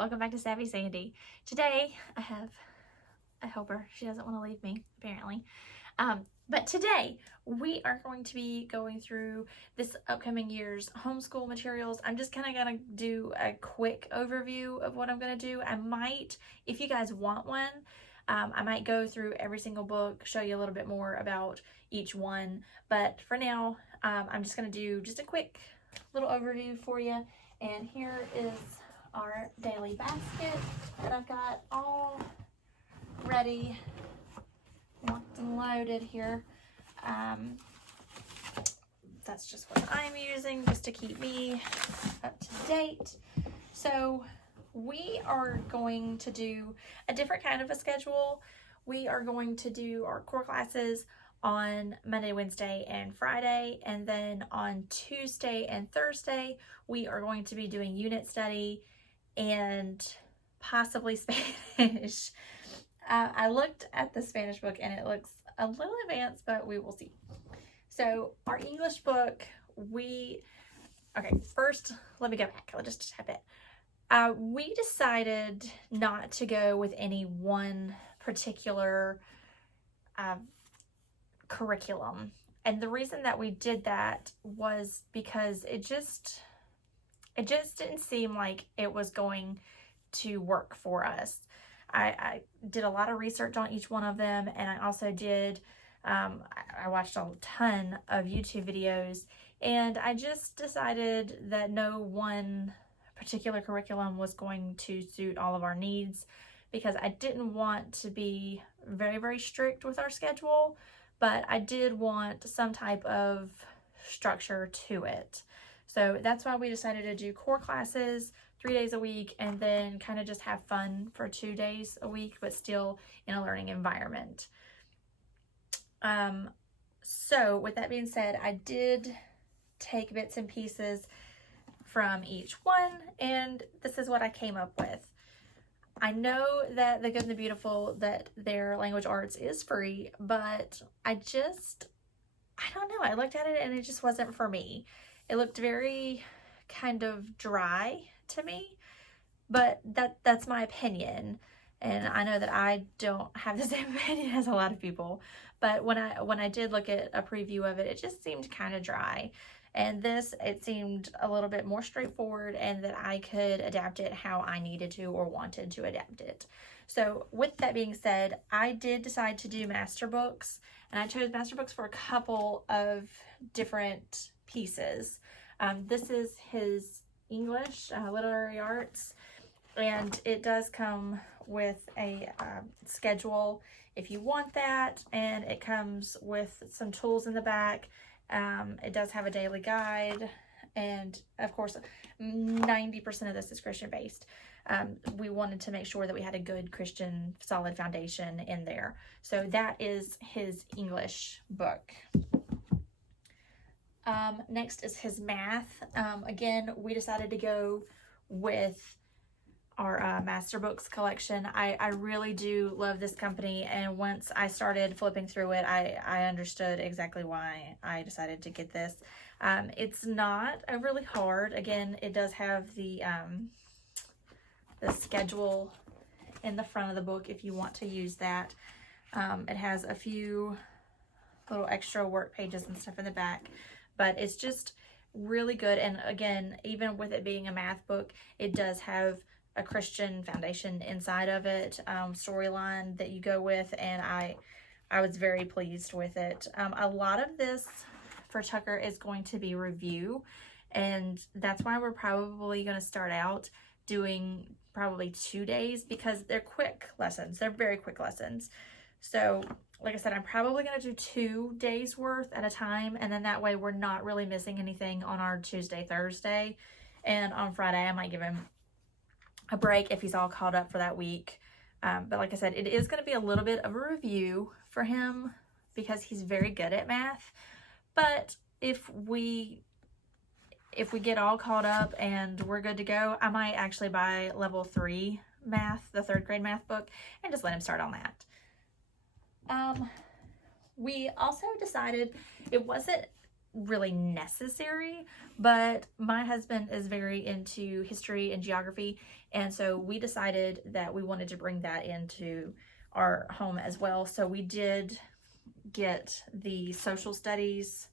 Welcome back to Savvy Sandy. Today I have a helper. She doesn't want to leave me, apparently. But today we are going to be going through this upcoming year's homeschool materials. I'm just kind of going to do a quick overview of what I'm going to do. I might, if you guys want one, I might go through every single book, show you a little bit more about each one. But for now, I'm just going to do just a quick little overview for you. And here is our daily basket that I've got all ready, locked and loaded here. That's just what I'm using just to keep me up to date. So we are going to do a different kind of a schedule. We are going to do our core classes on Monday, Wednesday, and Friday, and then on Tuesday and Thursday we are going to be doing unit study and possibly Spanish. I looked at the Spanish book and it looks a little advanced, but we will see. So our English book, first let me go back just a bit. We decided not to go with any one particular curriculum, and the reason that we did that was because it just didn't seem like it was going to work for us. I did a lot of research on each one of them, and I also did I watched a ton of YouTube videos, and I just decided that no one particular curriculum was going to suit all of our needs, because I didn't want to be very, very strict with our schedule, but I did want some type of structure to it. So that's why we decided to do core classes 3 days a week, and then kind of just have fun for 2 days a week, but still in a learning environment. So with that being said, I did take bits and pieces from each one, and this is what I came up with. I know that The Good and the Beautiful, that their language arts is free, but I don't know. I looked at it and it just wasn't for me. It looked very kind of dry to me, but that's my opinion. And I know that I don't have the same opinion as a lot of people, but when I did look at a preview of it, it just seemed kind of dry. And this, it seemed a little bit more straightforward, and that I could adapt it how I needed to or wanted to adapt it. So with that being said, I did decide to do master books, and I chose master books for a couple of different pieces. This is his English literary arts, and it does come with a schedule if you want that, and it comes with some tools in the back. It does have a daily guide, and of course 90% of this is Christian based. We wanted to make sure that we had a good Christian solid foundation in there. So that is his English book. Next is his math. Again, we decided to go with our master books collection. I really do love this company, and once I started flipping through it, I understood exactly why I decided to get this. It's not really hard. Again, it does have the schedule in the front of the book if you want to use that. It has a few little extra work pages and stuff in the back, but it's just really good. And again, even with it being a math book, it does have a Christian foundation inside of it, storyline that you go with, and I was very pleased with it. A lot of this for Tucker is going to be review, and that's why we're probably going to start out doing probably 2 days, because they're quick lessons. They're very quick lessons. So like I said, I'm probably going to do 2 days worth at a time, and then that way we're not really missing anything on our Tuesday, Thursday, and on Friday I might give him a break if he's all caught up for that week. But like I said, it is going to be a little bit of a review for him because he's very good at math. But if we get all caught up and we're good to go, I might actually buy level 3 math, the 3rd grade math book, and just let him start on that. We also decided it wasn't really necessary, but my husband is very into history and geography, and so we decided that we wanted to bring that into our home as well. So we did get the social studies.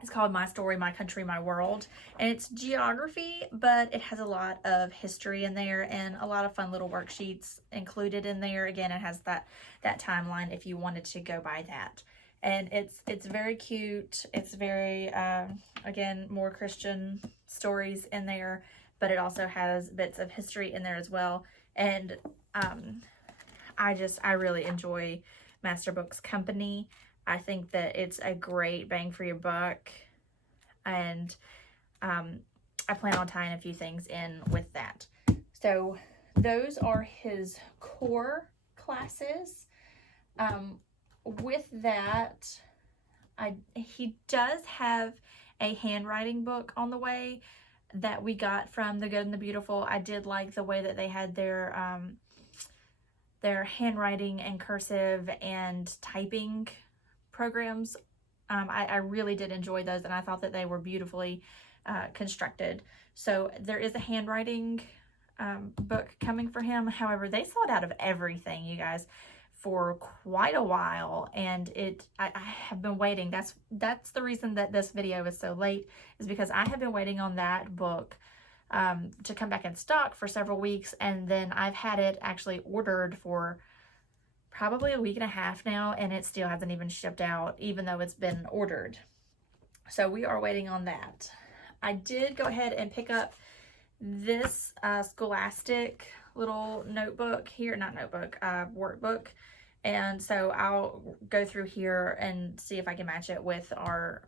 It's called My Story, My Country, My World, and it's geography, but it has a lot of history in there and a lot of fun little worksheets included in there. Again, it has that timeline if you wanted to go by that. And it's very cute. It's very, again, more Christian stories in there, but it also has bits of history in there as well. And I really enjoy Master Books Company. I think that it's a great bang for your buck, and I plan on tying a few things in with that. So those are his core classes. With that, he does have a handwriting book on the way that we got from The Good and the Beautiful. I did like the way that they had their handwriting and cursive and typing programs. I really did enjoy those, and I thought that they were beautifully constructed. So there is a handwriting book coming for him. However, they sold out of everything, you guys, for quite a while, and I have been waiting. That's the reason that this video is so late, is because I have been waiting on that book to come back in stock for several weeks, and then I've had it actually ordered for probably a week and a half now, and it still hasn't even shipped out, even though it's been ordered. So we are waiting on that. I did go ahead and pick up this Scholastic little notebook here, not notebook, workbook. And so I'll go through here and see if I can match it with our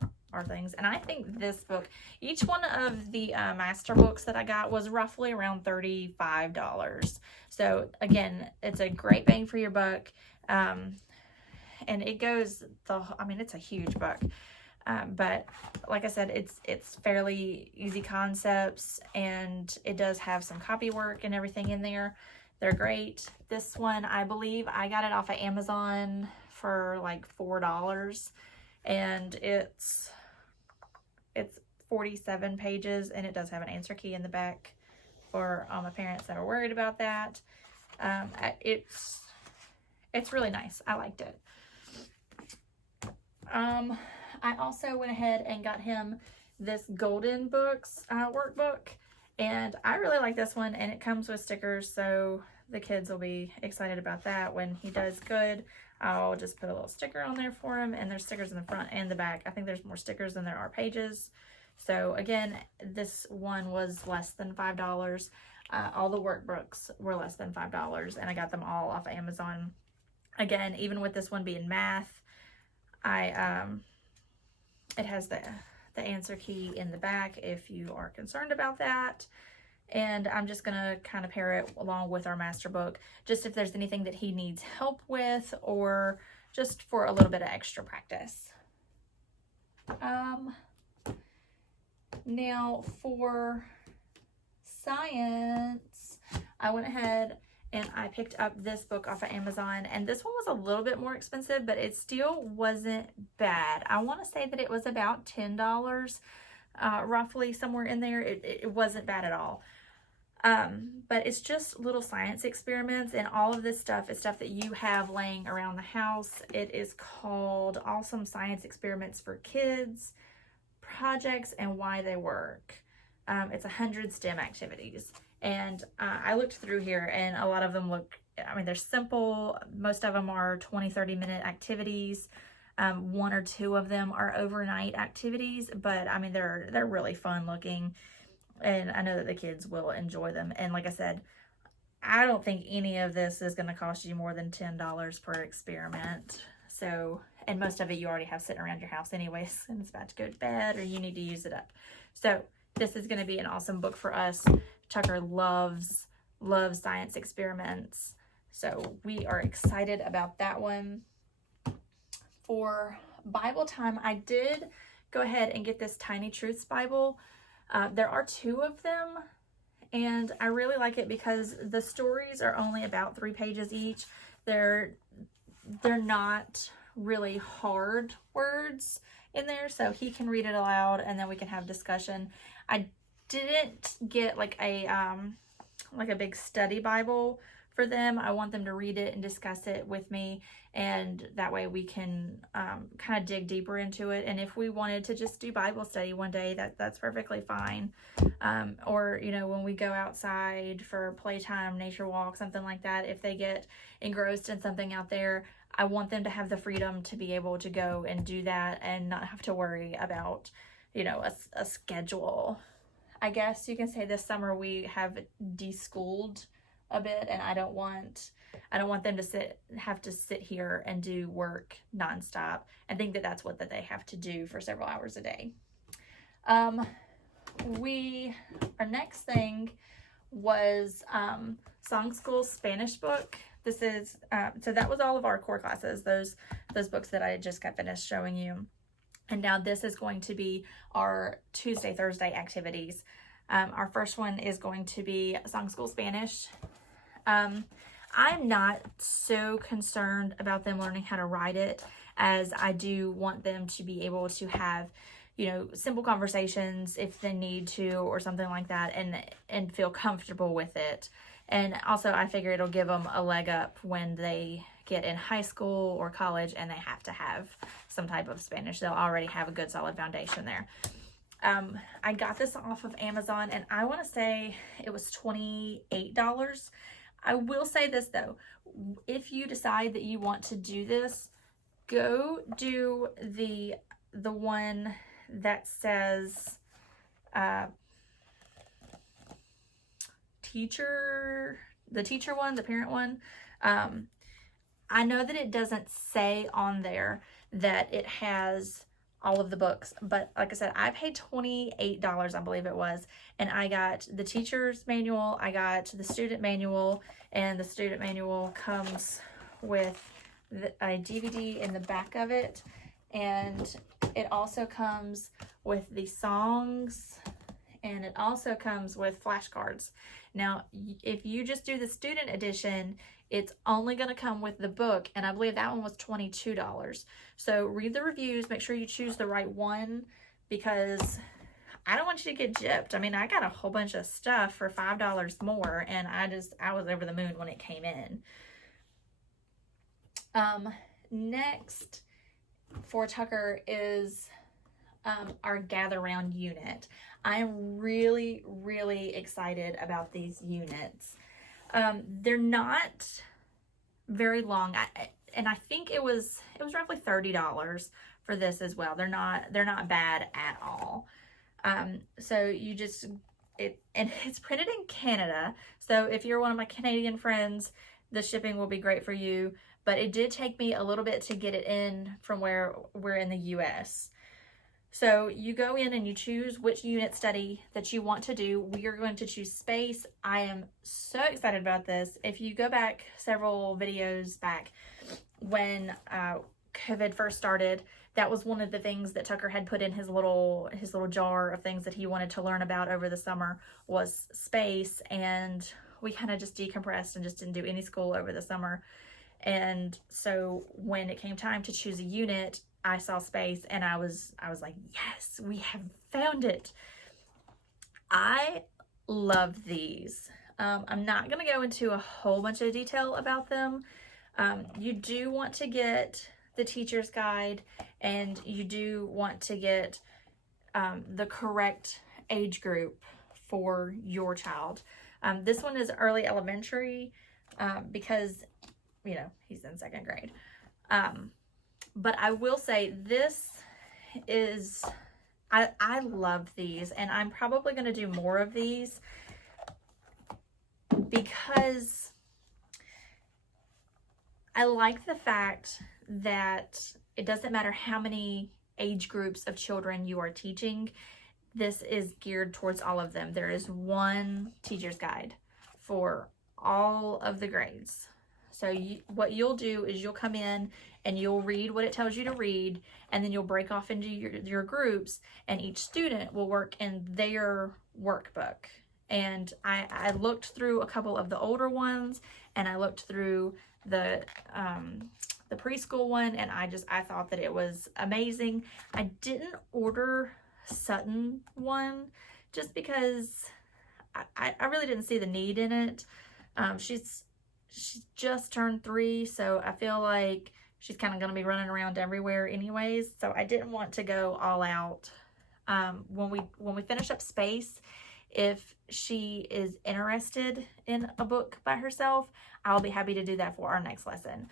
things. And I think this book, each one of the master books that I got was roughly around $35. So again, it's a great bang for your buck. And it goes I mean, it's a huge book. But like I said, it's fairly easy concepts, and it does have some copy work and everything in there. They're great. This one, I believe I got it off of Amazon for like $4, and it's 47 pages, and it does have an answer key in the back for all my parents that are worried about that. It's really nice. I liked it. I also went ahead and got him this Golden Books workbook, and I really like this one, and it comes with stickers, so the kids will be excited about that. When he does good, I'll just put a little sticker on there for him, and there's stickers in the front and the back. I think there's more stickers than there are pages. So again, this one was less than $5. All the workbooks were less than $5, and I got them all off of Amazon. Again, even with this one being math, it has the answer key in the back if you are concerned about that. And I'm just going to kind of pair it along with our master book, just if there's anything that he needs help with, or just for a little bit of extra practice. Now for science, I went ahead and I picked up this book off of Amazon, and this one was a little bit more expensive, but it still wasn't bad. I want to say that it was about $10, roughly somewhere in there. It wasn't bad at all. But it's just little science experiments, and all of this stuff is stuff that you have laying around the house. It is called Awesome Science Experiments for Kids, Projects and Why They Work. It's 100 STEM activities. And I looked through here, and a lot of them look, I mean, they're simple. Most of them are 20-30 minute activities. One or two of them are overnight activities, but I mean, they're really fun looking, and I know that the kids will enjoy them. And like I said, I don't think any of this is going to cost you more than $10 per experiment. So, and most of it you already have sitting around your house anyways, and it's about to go to bed or you need to use it up. So this is going to be an awesome book for us. Tucker loves science experiments, so we are excited about that one. For Bible time, I did go ahead and get this Tiny Truths Bible. There are 2 of them, and I really like it because the stories are only about 3 pages each. They're not really hard words in there, so he can read it aloud and then we can have discussion. I didn't get like a big study Bible for them. I want them to read it and discuss it with me, and that way we can kind of dig deeper into it. And if we wanted to just do Bible study one day, that's perfectly fine. Or, you know, when we go outside for playtime, nature walk, something like that, if they get engrossed in something out there, I want them to have the freedom to be able to go and do that and not have to worry about, you know, a schedule. I guess you can say this summer we have de-schooled a bit, and I don't want them to have to sit here and do work nonstop and think that that's what they have to do for several hours a day. Our next thing was Song School Spanish book. This is so that was all of our core classes, those books that I just got finished showing you. And now this is going to be our Tuesday, Thursday activities. Our first one is going to be Song School Spanish. I'm not so concerned about them learning how to write it, as I do want them to be able to have, you know, simple conversations if they need to or something like that, and feel comfortable with it. And also I figure it'll give them a leg up when they get in high school or college and they have to have some type of Spanish. They'll already have a good solid foundation there. I got this off of Amazon, and I want to say it was $28. I will say this though, if you decide that you want to do this, go do the one that says the teacher one, the parent one. I know that it doesn't say on there that it has all of the books, but like I said, I paid $28, I believe it was, and I got the teacher's manual, I got the student manual, and the student manual comes with a DVD in the back of it, and it also comes with the songs, and it also comes with flashcards. Now, if you just do the student edition, it's only going to come with the book, and I believe that one was $22. So read the reviews, make sure you choose the right one, because I don't want you to get gypped. I mean, I got a whole bunch of stuff for $5 more, and I was over the moon when it came in. Next for Tucker is our Gather Round unit. I'm really, really excited about these units. They're not very long, and I think it was roughly $30 for this as well. They're not bad at all. So you just and it's printed in Canada. So if you're one of my Canadian friends, the shipping will be great for you. But it did take me a little bit to get it in from where we're in the US. So you go in and you choose which unit study that you want to do. We are going to choose space. I am so excited about this. If you go back several videos back when COVID first started, that was one of the things that Tucker had put in his little jar of things that he wanted to learn about over the summer was space. And we kind of just decompressed and just didn't do any school over the summer. And so when it came time to choose a unit, I saw space and I was like, yes, we have found it. I love these. I'm not going to go into a whole bunch of detail about them. You do want to get the teacher's guide, and you do want to get the correct age group for your child. This one is early elementary because, you know, he's in second grade. But I will say this is, I love these, and I'm probably going to do more of these because I like the fact that it doesn't matter how many age groups of children you are teaching. This is geared towards all of them. There is one teacher's guide for all of the grades. So what you'll do is you'll come in and you'll read what it tells you to read, and then you'll break off into your groups, and each student will work in their workbook. And I looked through a couple of the older ones, and I looked through the the preschool one, and I thought that it was amazing. I didn't order Sutton one just because I really didn't see the need in it. She's just turned 3, so I feel like she's kind of going to be running around everywhere anyways, so I didn't want to go all out. When we finish up space, if she is interested in a book by herself, I'll be happy to do that for our next lesson.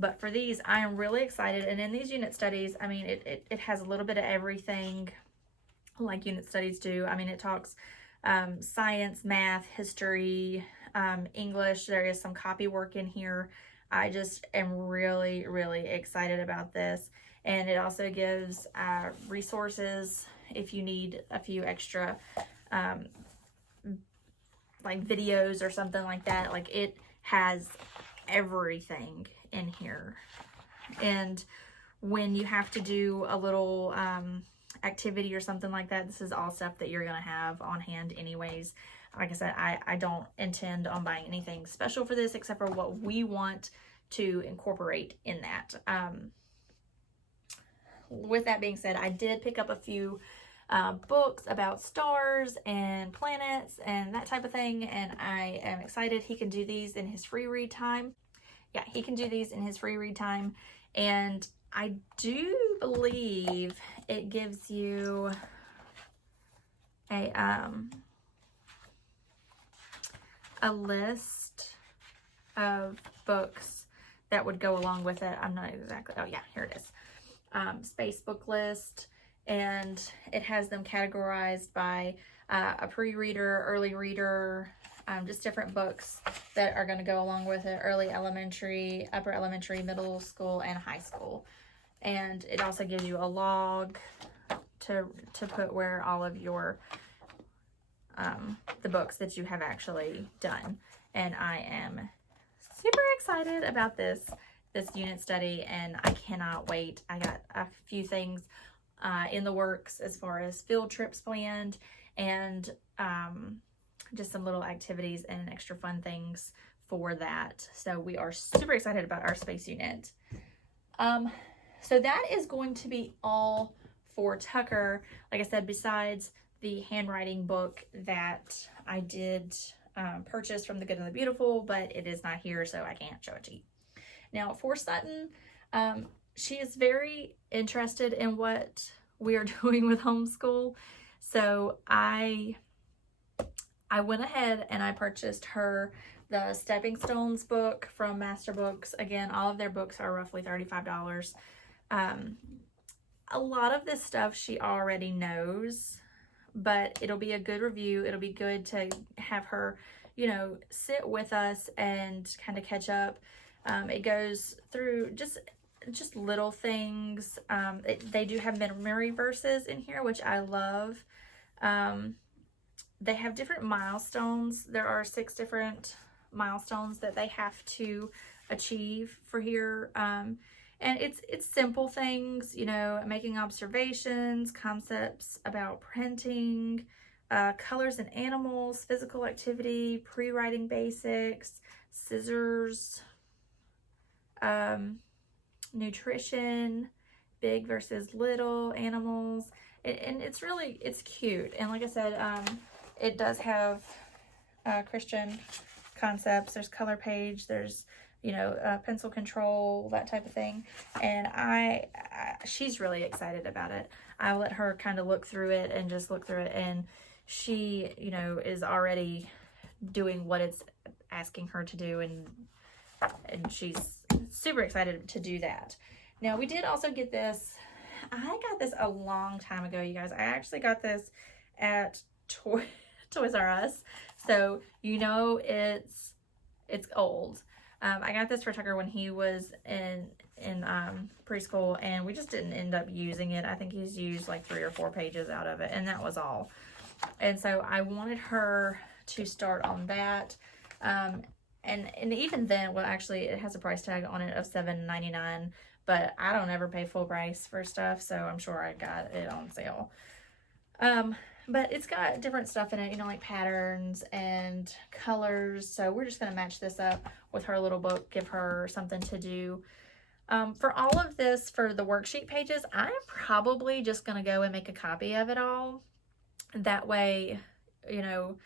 But for these, I am really excited. And in these unit studies, I mean, it has a little bit of everything like unit studies do. I mean, it talks science, math, history, English. There is some copy work in here. I just am really, really excited about this. And it also gives resources if you need a few extra like videos or something like that. Like, it has everything in here. And when you have to do a little activity or something like that, this is all stuff that you're going to have on hand anyways. Like I said, I don't intend on buying anything special for this except for what we want to incorporate in that. With that being said, I did pick up a few books about stars and planets and that type of thing, and I am excited. He can do these in his free read time. Yeah, he can do these in his free read time, and I do believe it gives you a list of books that would go along with it. I'm not exactly, oh yeah, here it is. Space book list, and it has them categorized by a pre-reader, early reader, just different books that are going to go along with it: early elementary, upper elementary, middle school, and high school. And it also gives you a log to put where all of your the books that you have actually done. And I am super excited about this unit study, and I cannot wait. I got a few things in the works as far as field trips planned, and just some little activities and extra fun things for that. So we are super excited about our space unit. So that is going to be all for Tucker. Like I said, besides the handwriting book that I did purchase from The Good and the Beautiful, but it is not here, so I can't show it to you. Now for Sutton, she is very interested in what we are doing with homeschool. So I went ahead and I purchased her the Stepping Stones book from Master Books. Again, all of their books are roughly $35. A lot of this stuff she already knows, but it'll be a good review. It'll be good to have her, you know, sit with us and kind of catch up. It goes through just little things. They do have memory verses in here, which I love. They have different milestones. There are 6 different milestones that they have to achieve for here. And it's simple things, you know, making observations, concepts about printing, colors and animals, physical activity, pre-writing basics, scissors, nutrition, big versus little animals. And it's cute. And like I said, it does have Christian concepts. There's color page, there's, you know, pencil control, that type of thing. And she's really excited about it. I let her kind of look through it, and she, you know, is already doing what it's asking her to do, and she's super excited to do that. Now, we did also get this. I got this a long time ago, you guys. I actually got this at Toys R Us, so you know it's old. I got this for Tucker when he was in preschool, and we just didn't end up using it. I think he's used like 3 or 4 pages out of it, and that was all. And so I wanted her to start on that. And even then, well, actually, it has a price tag on it of $7.99, but I don't ever pay full price for stuff, so I'm sure I got it on sale. But it's got different stuff in it, you know, like patterns and colors. So we're just going to match this up with her little book, give her something to do For all of this, for the worksheet pages, I'm probably just going to go and make a copy of it all. That way, you know,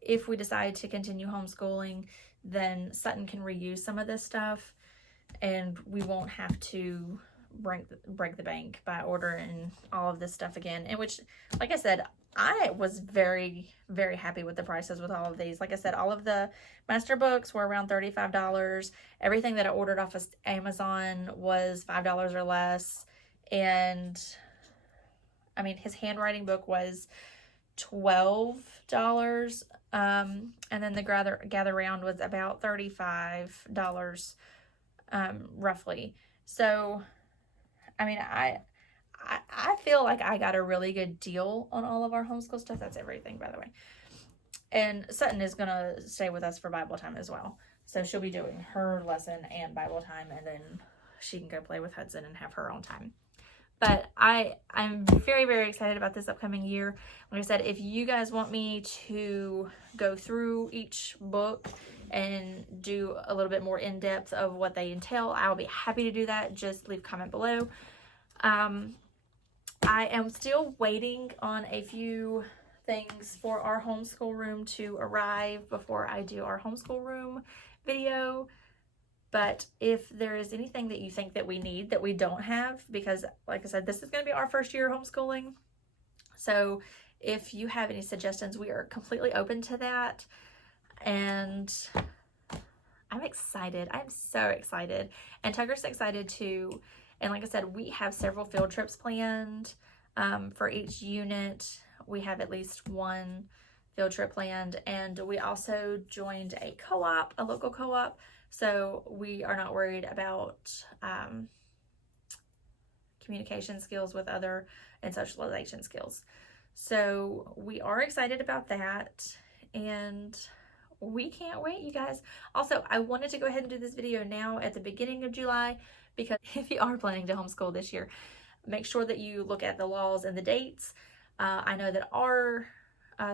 if we decide to continue homeschooling, then Sutton can reuse some of this stuff and we won't have to break the bank by ordering all of this stuff again. And which, like I said, I was very, very happy with the prices with all of these. Like I said, all of the master books were around $35. Everything that I ordered off of Amazon was $5 or less. And I mean, his handwriting book was $12. And then the Gather Round was about $35, roughly. So, I mean, I feel like I got a really good deal on all of our homeschool stuff. That's everything, by the way. And Sutton is going to stay with us for Bible time as well. So she'll be doing her lesson and Bible time, and then she can go play with Hudson and have her own time. But I'm very, very excited about this upcoming year. Like I said, if you guys want me to go through each book and do a little bit more in-depth of what they entail, I'll be happy to do that. Just leave a comment below. I am still waiting on a few things for our homeschool room to arrive before I do our homeschool room video. But if there is anything that you think that we need that we don't have, because like I said, this is going to be our first year homeschooling. So if you have any suggestions, we are completely open to that. And I'm excited. I'm so excited. And Tucker's excited too. And like I said, we have several field trips planned for each unit. We have at least one field trip planned. And we also joined a co-op, a local co-op. So we are not worried about communication skills with other and socialization skills. So we are excited about that. And we can't wait, you guys. Also, I wanted to go ahead and do this video now at the beginning of July, because if you are planning to homeschool this year, make sure that you look at the laws and the dates. I know that our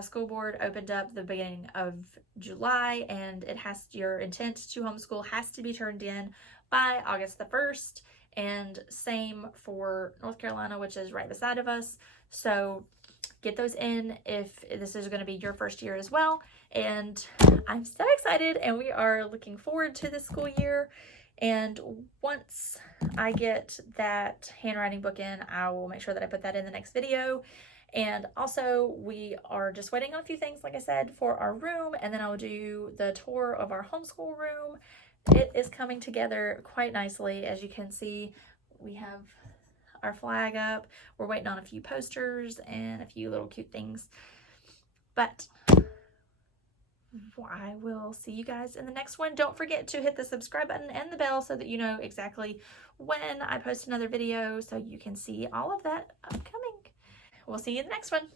school board opened up the beginning of July, and it has, your intent to homeschool has to be turned in by August the 1st, and same for North Carolina, which is right beside of us. So get those in if this is going to be your first year as well. And I'm so excited, and we are looking forward to this school year. And once I get that handwriting book in, I will make sure that I put that in the next video. And also, we are just waiting on a few things, like I said, for our room, and then I will do the tour of our homeschool room. It is coming together quite nicely. As you can see, we have our flag up. We're waiting on a few posters and a few little cute things. But I will see you guys in the next one. Don't forget to hit the subscribe button and the bell so that you know exactly when I post another video, so you can see all of that upcoming. We'll see you in the next one.